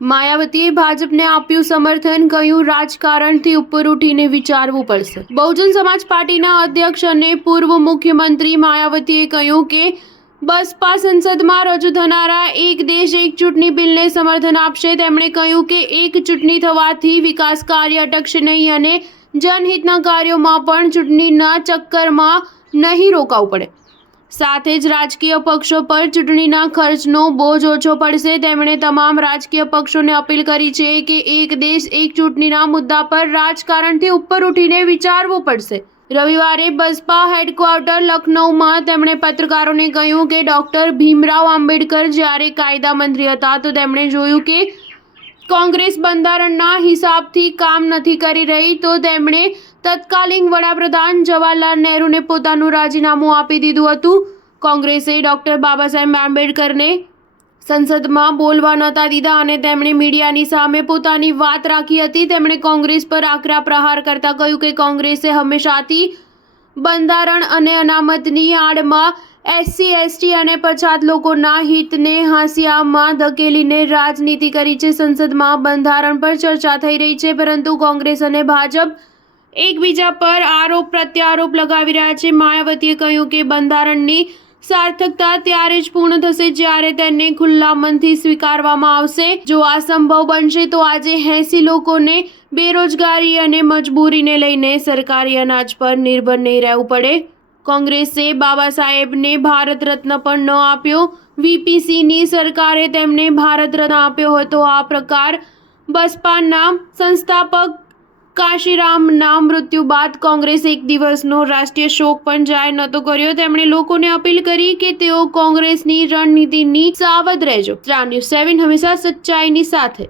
માયાવતીએ ભાજપને આપ્યું સમર્થન, કહ્યું રાજકારણથી ઉપર ઉઠીને વિચારવું પડશે। બહુજન સમાજ પાર્ટીના અધ્યક્ષ અને પૂર્વ મુખ્યમંત્રી માયાવતીએ કહ્યું કે બસપા સંસદમાં રજૂ થનારા એક દેશ એક ચૂંટણી બિલને સમર્થન આપશે। તેમણે કહ્યું કે એક ચૂંટણી થવાથી વિકાસ કાર્ય અટકશે નહીં અને જનહિતના કાર્યોમાં પણ ચૂંટણીના ચક્કરમાં નહીં રોકાવું પડે। સાથે જ રાજકીય પક્ષો પર ચૂંટણીના ખર્ચનો બોજ ઓછો પડશે। તેમણે તમામ રાજકીય પક્ષોને અપીલ કરી છે કે એક દેશ એક ચૂંટણીના મુદ્દા પર રાજકારણથી ઉપર ઉઠીને વિચારવું પડશે। રવિવારે બસપા હેડક્વાર્ટર લખનૌમાં તેમણે પત્રકારોને કહ્યું કે ડોક્ટર ભીમરાવ આંબેડકર જ્યારે કાયદા મંત્રી હતા તો તેમણે જોયું કે કોંગ્રેસ બંધારણના હિસાબથી કામ નથી કરી રહી, તો તેમણે તત્કાલીન વડાપ્રધાન જવાહરલાલ નહેરુને પોતાનું રાજીનામું આપી દીધું હતું। કોંગ્રેસે ડોક્ટર બાબા સાહેબ આંબેડકરને સંસદમાં બોલવા નહોતા દીધા અને તેમણે મીડિયાની સામે પોતાની વાત રાખી હતી। તેમણે કોંગ્રેસ પર આકરા પ્રહાર કરતા કહ્યું કે કોંગ્રેસે હંમેશાથી બંધારણ અને અનામતની આડમાં એસસી, એસટી અને પછાત લોકોના હિતને હાંસિયામાં ધકેલીને રાજનીતિ કરી છે। સંસદમાં બંધારણ પર ચર્ચા થઈ રહી છે, પરંતુ કોંગ્રેસ અને ભાજપ એકબીજા પર આરોપ પ્રત્યારોપ લગાવી રહ્યા છે। માયાવતીએ કહ્યું કે બંધારણની સાર્થકતા ત્યારે જ પૂર્ણ થશે જ્યારે તેને ખુલ્લા મનથી સ્વીકારવામાં આવશે। જો આ સંભવ બનશે તો આજે 80 લોકોને બેરોજગારી અને મજબૂરીને લઈને સરકારી અનાજ પર નિર્ભર નહીં રહેવું પડે। કોંગ્રેસે બાબા સાહેબને ભારત રત્ન પણ ન આપ્યો। વીપીસીની સરકારે તેમને ભારત રત્ન આપ્યો હતો। આ પ્રકાર બસપાના સંસ્થાપક કાશીરામના મૃત્યુ બાદ કોંગ્રેસ એક દિવસનો રાષ્ટ્રીય શોક પણ જાહેર નહોતો કર્યો। તેમણે લોકોને અપીલ કરી કે તેઓ કોંગ્રેસની રણનીતિની સાવધ રહેજો। સ્ટાર ન્યૂઝ 7 હંમેશા સચ્ચાઈની સાથે।